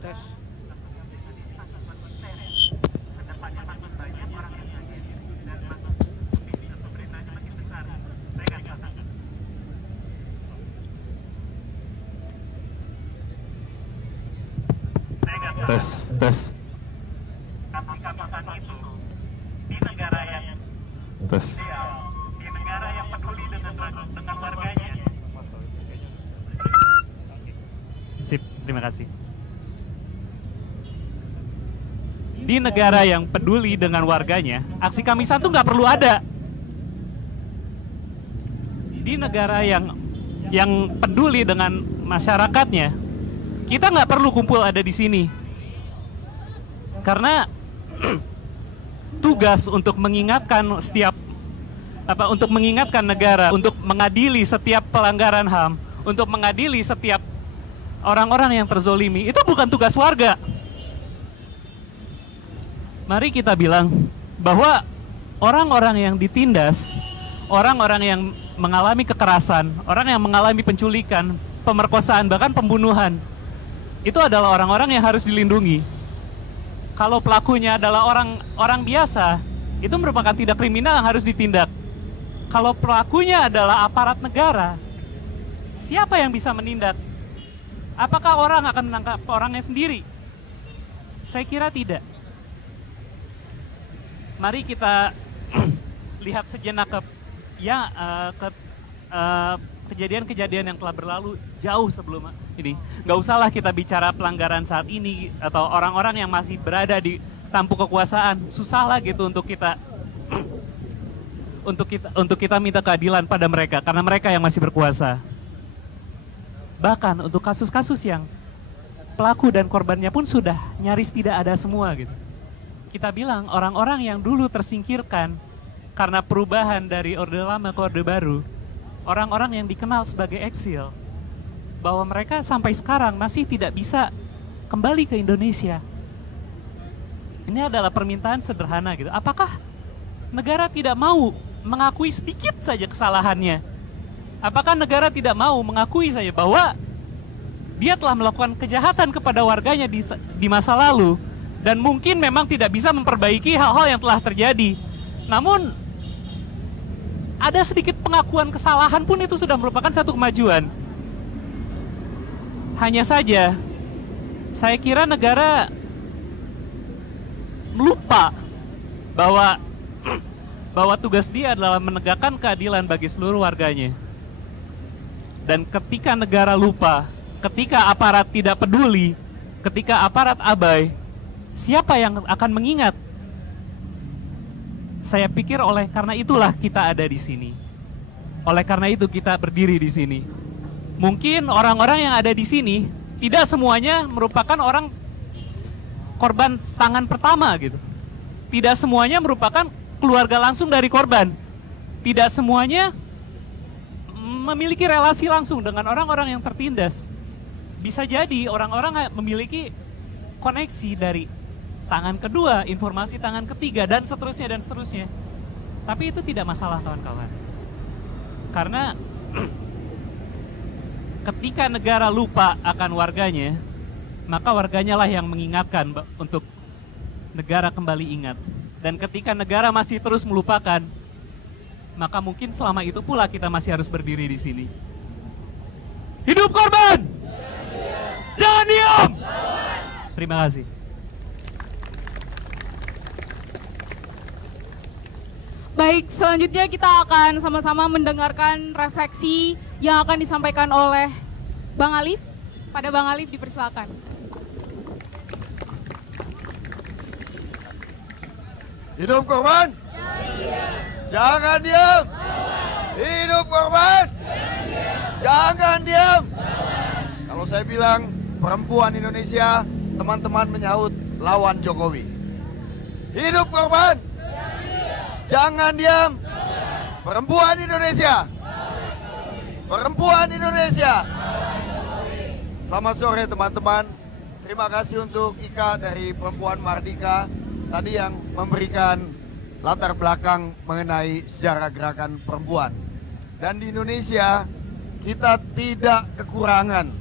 tes. Tes. Di negara yang Tes. di negara yang peduli dengan warganya. Sip, terima kasih. Di negara yang peduli dengan warganya, aksi Kamisan tuh nggak perlu ada. Di negara yang peduli dengan masyarakatnya, kita nggak perlu kumpul ada di sini. Karena tugas untuk mengingatkan untuk mengingatkan negara, untuk mengadili setiap pelanggaran HAM, untuk mengadili setiap orang-orang yang terzolimi, itu bukan tugas warga. Mari kita bilang bahwa orang-orang yang ditindas, orang-orang yang mengalami kekerasan, orang yang mengalami penculikan, pemerkosaan, bahkan pembunuhan, itu adalah orang-orang yang harus dilindungi. Kalau pelakunya adalah orang biasa, itu merupakan tindak kriminal yang harus ditindak. Kalau pelakunya adalah aparat negara, siapa yang bisa menindak? Apakah orang akan menangkap orangnya sendiri? Saya kira tidak. Mari kita lihat sejenak ke kejadian-kejadian yang telah berlalu jauh sebelum ini. Nggak usahlah kita bicara pelanggaran saat ini atau orang-orang yang masih berada di tampuk kekuasaan. Susah lah gitu untuk kita untuk kita minta keadilan pada mereka karena mereka yang masih berkuasa. Bahkan untuk kasus-kasus yang pelaku dan korbannya pun sudah nyaris tidak ada semua gitu. Kita bilang orang-orang yang dulu tersingkirkan karena perubahan dari Orde Lama ke Orde Baru, orang-orang yang dikenal sebagai eksil, bahwa mereka sampai sekarang masih tidak bisa kembali ke Indonesia. Ini adalah permintaan sederhana gitu. Apakah negara tidak mau mengakui sedikit saja kesalahannya? Apakah negara tidak mau mengakui saja bahwa dia telah melakukan kejahatan kepada warganya di masa lalu dan mungkin memang tidak bisa memperbaiki hal-hal yang telah terjadi. Namun ada sedikit pengakuan kesalahan pun itu sudah merupakan satu kemajuan. Hanya saja, saya kira negara lupa bahwa tugas dia adalah menegakkan keadilan bagi seluruh warganya. Dan ketika negara lupa, ketika aparat tidak peduli, ketika aparat abai, siapa yang akan mengingat? Saya pikir oleh karena itulah kita ada di sini. Oleh karena itu kita berdiri di sini. Mungkin orang-orang yang ada di sini tidak semuanya merupakan orang korban tangan pertama gitu. Tidak semuanya merupakan keluarga langsung dari korban. Tidak semuanya memiliki relasi langsung dengan orang-orang yang tertindas. Bisa jadi orang-orang memiliki koneksi dari tangan kedua, informasi tangan ketiga, dan seterusnya. Tapi itu tidak masalah kawan-kawan. Karena ketika negara lupa akan warganya, maka warganya lah yang mengingatkan untuk negara kembali ingat. Dan ketika negara masih terus melupakan, maka mungkin selama itu pula kita masih harus berdiri di sini. Hidup korban! Jangan diam! Terima kasih. Baik, selanjutnya kita akan sama-sama mendengarkan refleksi yang akan disampaikan oleh Bang Alif. Pada Bang Alif dipersilakan. Hidup korban! Jangan diam! Hidup korban! Jangan diam! Kalau saya bilang perempuan Indonesia, teman-teman menyahut lawan Jokowi. Hidup korban! Jangan diam! Perempuan Indonesia! Perempuan Indonesia! Selamat sore teman-teman. Terima kasih untuk Ika dari Perempuan Mardika tadi yang memberikan latar belakang mengenai sejarah gerakan perempuan. Dan di Indonesia kita tidak kekurangan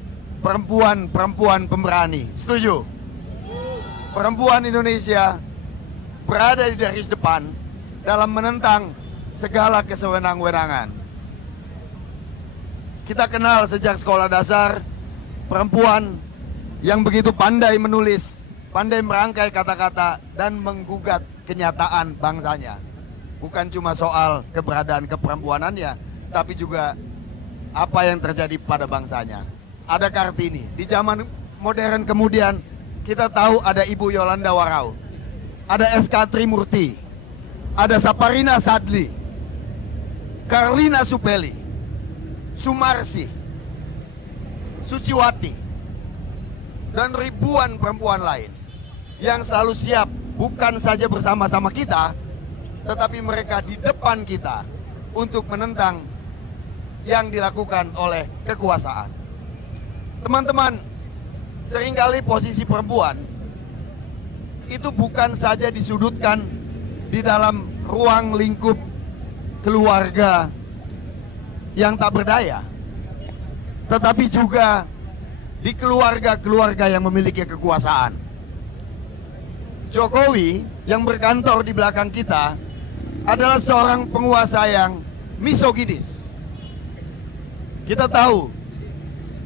perempuan pemberani. Setuju? Perempuan Indonesia berada di garis depan dalam menentang segala kesewenang-wenangan. Kita kenal sejak sekolah dasar perempuan yang begitu pandai menulis, pandai merangkai kata-kata dan menggugat kenyataan bangsanya. Bukan cuma soal keberadaan keperempuanannya, tapi juga apa yang terjadi pada bangsanya. Ada Kartini. Di zaman modern kemudian kita tahu ada Ibu Yolanda Warau, ada SK Trimurti, ada Saparina Sadli, Karlina Supeli, Sumarsi, Suciwati, dan ribuan perempuan lain yang selalu siap bukan saja bersama-sama kita, tetapi mereka di depan kita untuk menentang yang dilakukan oleh kekuasaan. Teman-teman, seringkali posisi perempuan itu bukan saja disudutkan di dalam ruang lingkup keluarga yang tak berdaya, tetapi juga di keluarga-keluarga yang memiliki kekuasaan. Jokowi yang berkantor di belakang kita adalah seorang penguasa yang misoginis. Kita tahu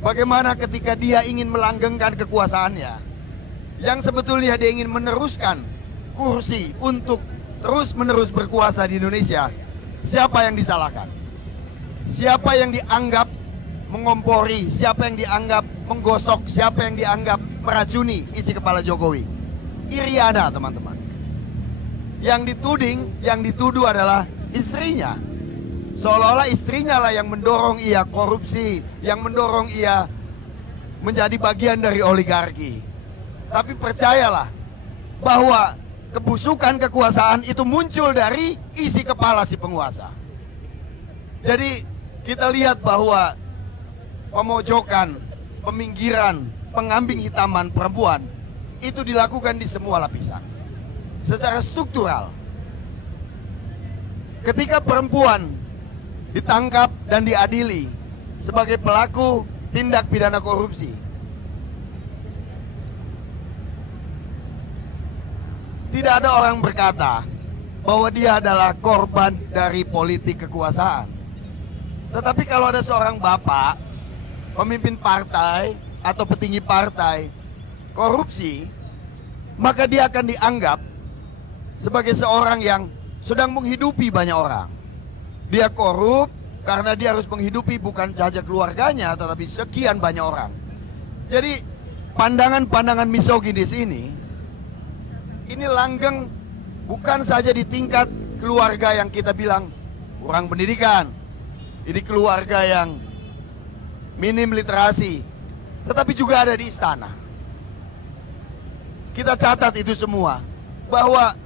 bagaimana ketika dia ingin melanggengkan kekuasaannya, yang sebetulnya dia ingin meneruskan kursi untuk terus-menerus berkuasa di Indonesia, siapa yang disalahkan? Siapa yang dianggap mengompori, siapa yang dianggap menggosok, siapa yang dianggap meracuni isi kepala Jokowi? Iriana, teman-teman. Yang dituding, yang dituduh adalah istrinya. Seolah-olah istrinya lah yang mendorong ia korupsi, yang mendorong ia menjadi bagian dari oligarki. Tapi percayalah bahwa kebusukan kekuasaan itu muncul dari isi kepala si penguasa. Jadi kita lihat bahwa pemojokan, peminggiran, pengambing hitaman perempuan itu dilakukan di semua lapisan secara struktural. Ketika perempuan ditangkap dan diadili sebagai pelaku tindak pidana korupsi, tidak ada orang berkata bahwa dia adalah korban dari politik kekuasaan. Tetapi kalau ada seorang bapak, pemimpin partai atau petinggi partai korupsi, maka dia akan dianggap sebagai seorang yang sedang menghidupi banyak orang. Dia korup karena dia harus menghidupi bukan saja keluarganya, tetapi sekian banyak orang. Jadi pandangan-pandangan misoginis ini langgeng bukan saja di tingkat keluarga yang kita bilang kurang pendidikan, ini keluarga yang minim literasi, tetapi juga ada di istana. Kita catat itu semua, bahwa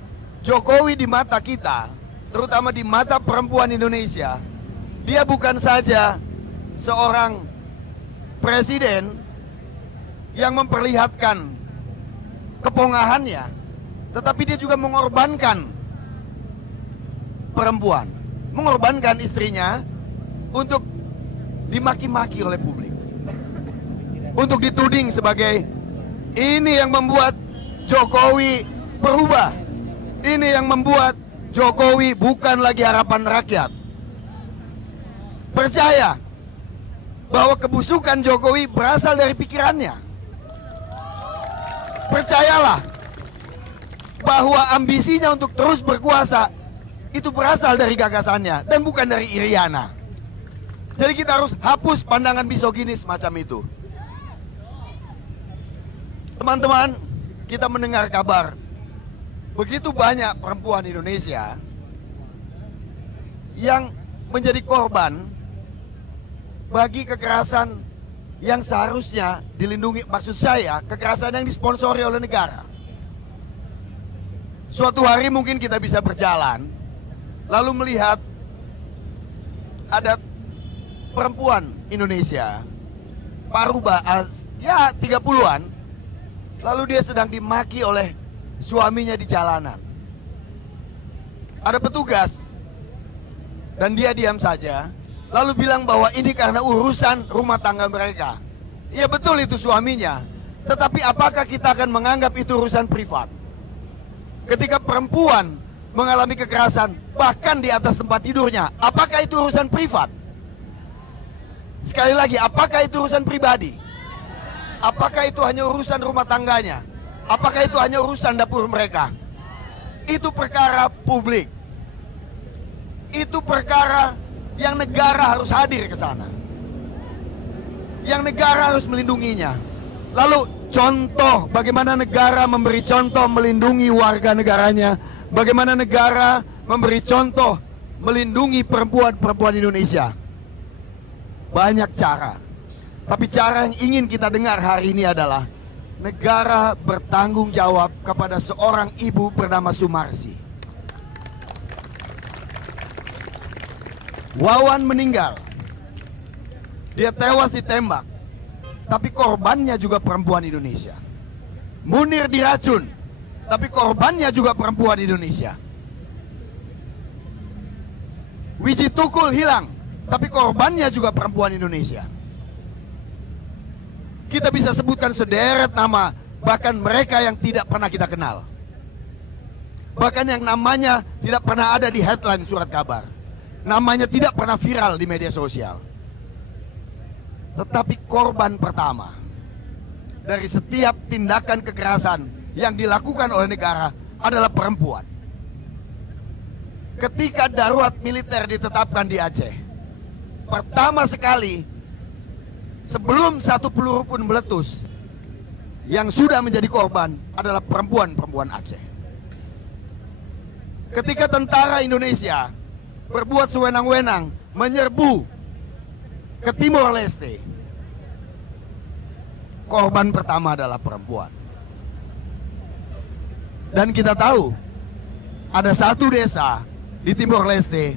Jokowi di mata kita, terutama di mata perempuan Indonesia, dia bukan saja seorang presiden yang memperlihatkan kepongahannya, tetapi dia juga mengorbankan perempuan, mengorbankan istrinya untuk dimaki-maki oleh publik, untuk dituding sebagai ini yang membuat Jokowi berubah, ini yang membuat Jokowi bukan lagi harapan rakyat. Percaya bahwa kebusukan Jokowi berasal dari pikirannya. Percayalah bahwa ambisinya untuk terus berkuasa itu berasal dari gagasannya dan bukan dari Iriana. Jadi kita harus hapus pandangan misoginis macam itu. Teman-teman, kita mendengar kabar begitu banyak perempuan Indonesia yang menjadi korban bagi kekerasan yang seharusnya dilindungi. Maksud saya, kekerasan yang disponsori oleh negara. Suatu hari mungkin kita bisa berjalan lalu melihat ada perempuan Indonesia parubah ya 30-an, lalu dia sedang dimaki oleh suaminya di jalanan. Ada petugas dan dia diam saja, lalu bilang bahwa ini karena urusan rumah tangga mereka. Ya betul itu suaminya. Tetapi apakah kita akan menganggap itu urusan privat? Ketika perempuan mengalami kekerasan bahkan di atas tempat tidurnya, apakah itu urusan privat? Sekali lagi, apakah itu urusan pribadi? Apakah itu hanya urusan rumah tangganya? Apakah itu hanya urusan dapur mereka? Itu perkara publik. Itu perkara yang negara harus hadir ke sana. Yang negara harus melindunginya. Lalu contoh bagaimana negara memberi contoh melindungi warga negaranya. Bagaimana negara memberi contoh melindungi perempuan-perempuan Indonesia. Banyak cara. Tapi cara yang ingin kita dengar hari ini adalah negara bertanggung jawab kepada seorang ibu bernama Sumarsi. Wawan meninggal. Dia tewas ditembak. Tapi korbannya juga perempuan Indonesia. Munir diracun. Tapi korbannya juga perempuan Indonesia. Wiji Tukul hilang. Tapi korbannya juga perempuan Indonesia. Kita bisa sebutkan sederet nama, bahkan mereka yang tidak pernah kita kenal. Bahkan yang namanya tidak pernah ada di headline surat kabar. Namanya tidak pernah viral di media sosial. Tetapi korban pertama dari setiap tindakan kekerasan yang dilakukan oleh negara adalah perempuan. Ketika darurat militer ditetapkan di Aceh, pertama sekali sebelum satu peluru pun meletus, yang sudah menjadi korban adalah perempuan-perempuan Aceh. Ketika tentara Indonesia berbuat sewenang-wenang menyerbu ke Timor Leste, korban pertama adalah perempuan. Dan kita tahu ada satu desa di Timor Leste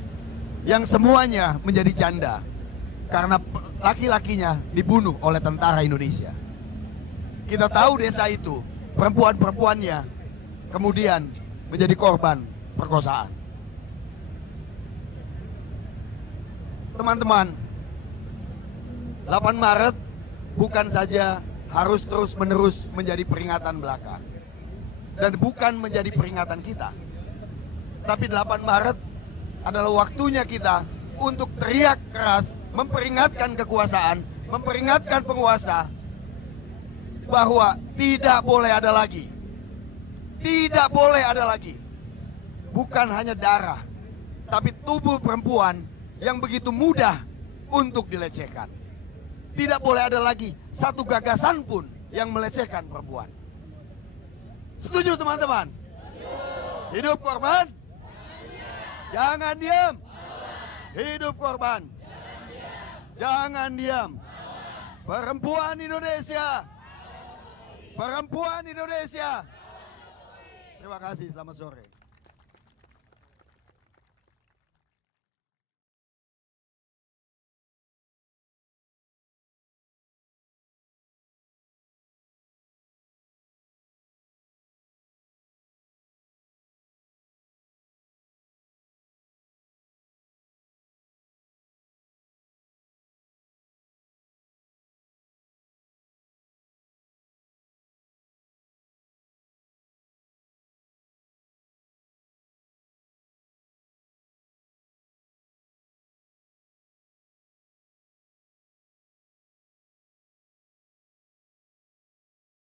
yang semuanya menjadi janda karena laki-lakinya dibunuh oleh tentara Indonesia. Kita tahu desa itu, perempuan-perempuannya kemudian menjadi korban perkosaan. Teman-teman, 8 Maret bukan saja harus terus-menerus menjadi peringatan belaka dan bukan menjadi peringatan kita. Tapi 8 Maret adalah waktunya kita untuk teriak keras, memperingatkan kekuasaan, memperingatkan penguasa bahwa tidak boleh ada lagi. Tidak boleh ada lagi. Bukan hanya darah, tapi tubuh perempuan yang begitu mudah untuk dilecehkan. Tidak boleh ada lagi satu gagasan pun yang melecehkan perempuan. Setuju teman-teman? Hidup korban? Jangan diam. Hidup korban. Jangan diam. Perempuan Indonesia. Perempuan Indonesia. Terima kasih, selamat sore.